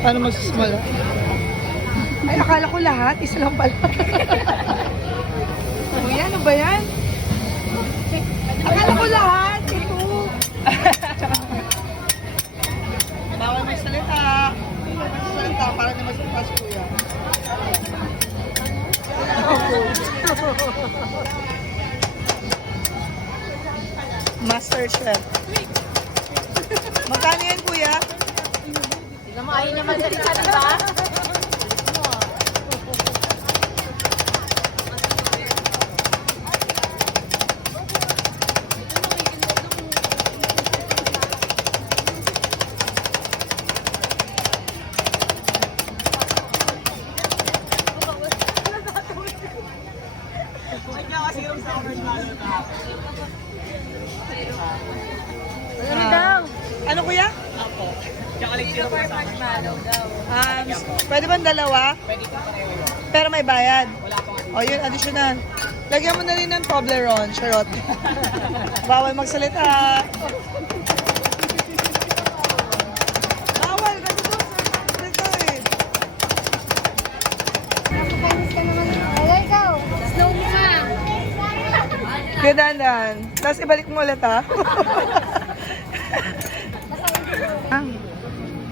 Paano magsisimula? Ay, akala ko lahat. Isa lang pala. Kuya, ano ba yan? Akala ko lahat. Ito. Bawal may salita. Magsalita para na magsipas, kuya. Master Chef. Magkano yan, kuya? Tignan mo, ayun naman salita, diba? Ano daw? Ano, kuya? Marshmallow daw. Pwede ba dalawa? Pwede ka pareho yun. Pero may bayad. Wala pang O yun, additional. Lagyan mo na rin ng Toblerone, charot. Bawal magsalita. Bawal, kasi doon sa ito eh. Nakakainis ka naman. Ay, ikaw. Slow mo ka. Kaya dahan-dahan. Tapos ibalik mo ulit ha.